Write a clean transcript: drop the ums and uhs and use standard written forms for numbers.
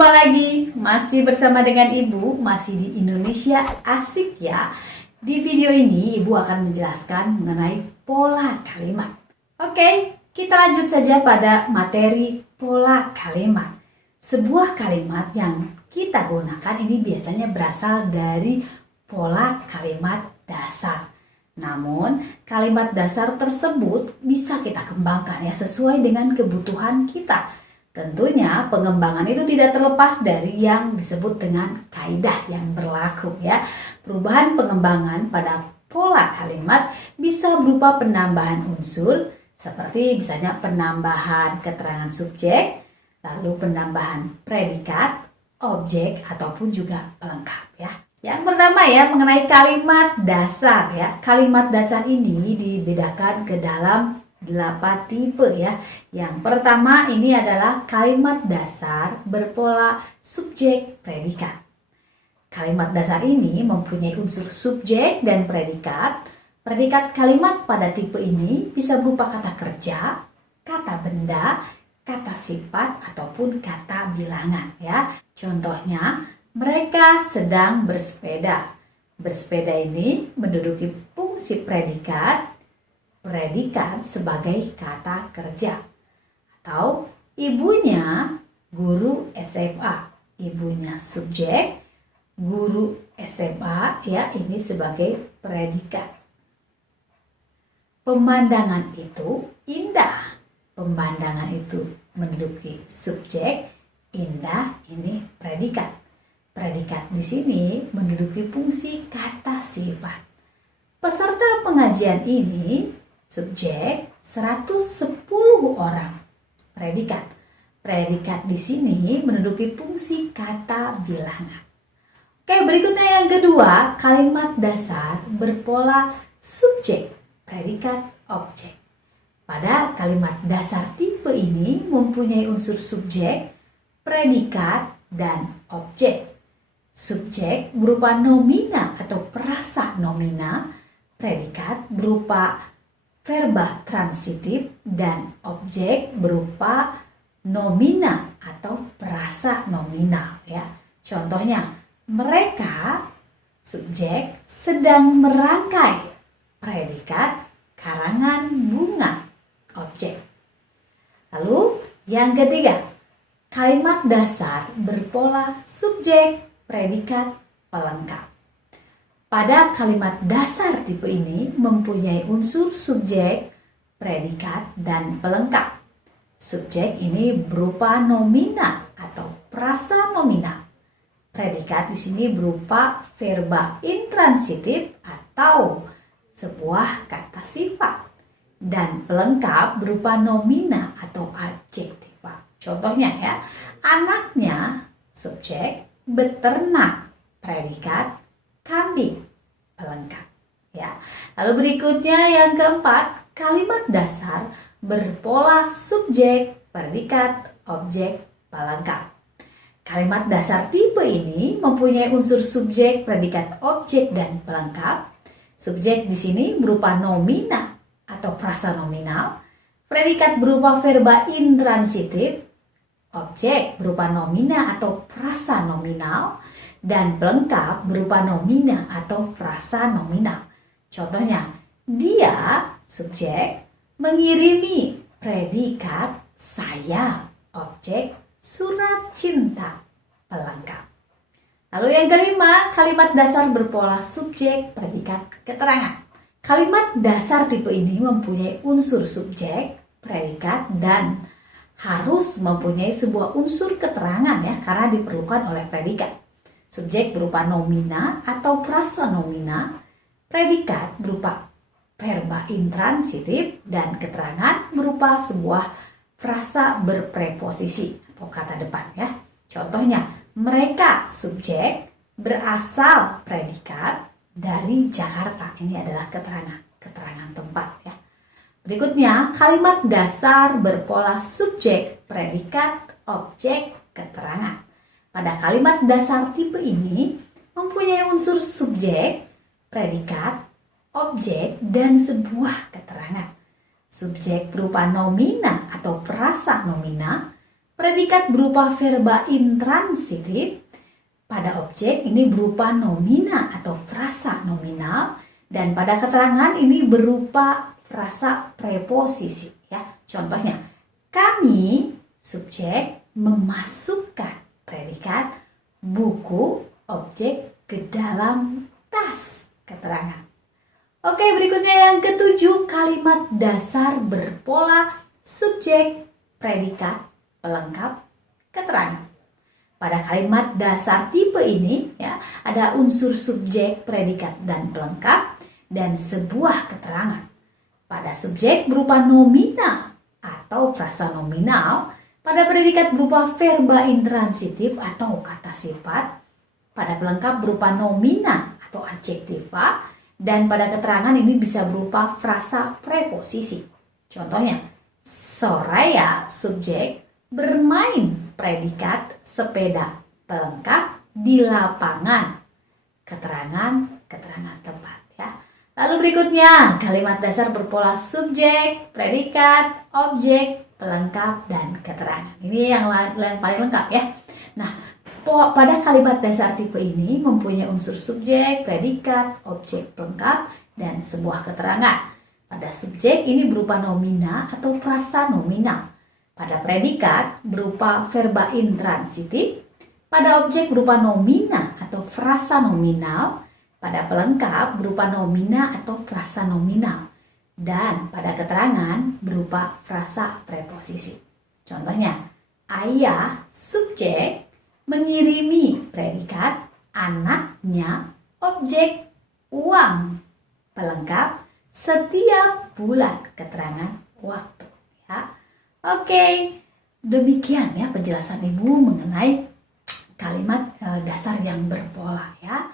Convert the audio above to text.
Jumpa lagi, masih bersama dengan Ibu, masih di Indonesia Asik ya. Di video ini Ibu akan menjelaskan mengenai pola kalimat. Oke, kita lanjut saja pada materi pola kalimat. Sebuah kalimat yang kita gunakan ini biasanya berasal dari pola kalimat dasar. Namun, kalimat dasar tersebut bisa kita kembangkan ya sesuai dengan kebutuhan kita. Tentunya pengembangan itu tidak terlepas dari yang disebut dengan kaidah yang berlaku ya. Perubahan pengembangan pada pola kalimat bisa berupa penambahan unsur seperti misalnya penambahan keterangan subjek, lalu penambahan predikat, objek ataupun juga pelengkap ya. Yang pertama ya mengenai kalimat dasar ya. Kalimat dasar ini dibedakan ke dalam 8 tipe ya. Yang pertama ini adalah kalimat dasar berpola subjek predikat. Kalimat dasar ini mempunyai unsur subjek dan predikat. Predikat kalimat pada tipe ini bisa berupa kata kerja, kata benda, kata sifat ataupun kata bilangan ya. Contohnya, mereka sedang bersepeda. Bersepeda ini menduduki fungsi predikat sebagai kata kerja. Atau ibunya guru SMA, ibunya subjek, guru SMA ya, ini sebagai predikat. Pemandangan itu indah, pemandangan itu menduduki subjek, indah ini predikat. Predikat di sini menduduki fungsi kata sifat. Peserta pengajian ini subjek 110 orang. Predikat. Predikat di sini menduduki fungsi kata bilangan. Oke, berikutnya yang kedua, kalimat dasar berpola subjek, predikat, objek. Pada kalimat dasar tipe ini mempunyai unsur subjek, predikat, dan objek. Subjek berupa nomina atau prasa nomina, predikat berupa verba transitif, dan objek berupa nomina atau prasa nominal ya. Contohnya, mereka subjek sedang merangkai, predikat karangan bunga, objek. Lalu yang ketiga, kalimat dasar berpola subjek, predikat, pelengkap. Pada kalimat dasar tipe ini mempunyai unsur subjek, predikat, dan pelengkap. Subjek ini berupa nomina atau prasa nominal. Predikat di sini berupa verba intransitif atau sebuah kata sifat. Dan pelengkap berupa nomina atau adjektif. Contohnya ya, anaknya subjek, beternak, predikat, kambing, pelengkap ya. Lalu berikutnya yang keempat, kalimat dasar berpola subjek, predikat, objek, pelengkap. Kalimat dasar tipe ini mempunyai unsur subjek, predikat, objek, dan pelengkap. Subjek di sini berupa nomina atau prasa nominal, predikat berupa verba intransitif, objek berupa nomina atau prasa nominal, dan pelengkap berupa nomina atau frasa nominal. Contohnya, dia subjek mengirimi, predikat saya, objek surat cinta, pelengkap. Lalu yang kelima, kalimat dasar berpola subjek, predikat, keterangan. Kalimat dasar tipe ini mempunyai unsur subjek, predikat, dan harus mempunyai sebuah unsur keterangan ya, karena diperlukan oleh predikat. Subjek berupa nomina atau prasa nomina, predikat berupa verba intransitif, dan keterangan berupa sebuah frasa berpreposisi atau kata depan ya. Contohnya, mereka subjek berasal, predikat, dari Jakarta. Ini adalah keterangan tempat ya. Berikutnya, kalimat dasar berpola subjek, predikat, objek, keterangan. Pada kalimat dasar tipe ini mempunyai unsur subjek, predikat, objek, dan sebuah keterangan. Subjek berupa nomina atau prasa nomina, Predikat berupa verba intransitif pada objek ini berupa nomina atau frasa nominal, dan pada keterangan ini berupa frasa preposisi ya. Contohnya, kami subjek memasukkan predikat buku objek ke dalam tas keterangan. Oke, berikutnya yang ketujuh, kalimat dasar berpola subjek, predikat, pelengkap, keterangan. Pada kalimat dasar tipe ini ya, ada unsur subjek, predikat, dan pelengkap dan sebuah keterangan. Pada subjek berupa nomina atau frasa nominal, pada predikat berupa verba intransitif atau kata sifat, pada pelengkap berupa nomina atau adjektiva, dan pada keterangan ini bisa berupa frasa preposisi. Contohnya, Soraya subjek bermain, predikat, sepeda, pelengkap, di lapangan, keterangan tempat ya. Lalu berikutnya, kalimat dasar berpola subjek, predikat, objek, pelengkap, dan keterangan. Ini yang paling lengkap ya. Nah, pada kalimat dasar tipe ini mempunyai unsur subjek, predikat, objek, pelengkap, dan sebuah keterangan. Pada subjek ini berupa nomina atau frasa nominal. Pada predikat berupa verba intransitif. Pada objek berupa nomina atau frasa nominal. Pada pelengkap berupa nomina atau frasa nominal. Dan pada keterangan berupa frasa preposisi. Contohnya, ayah subjek mengirimi, predikat, anaknya, objek, uang, pelengkap, setiap bulan, keterangan, waktu ya. Oke, demikian ya penjelasan Ibu mengenai kalimat dasar yang berpola ya.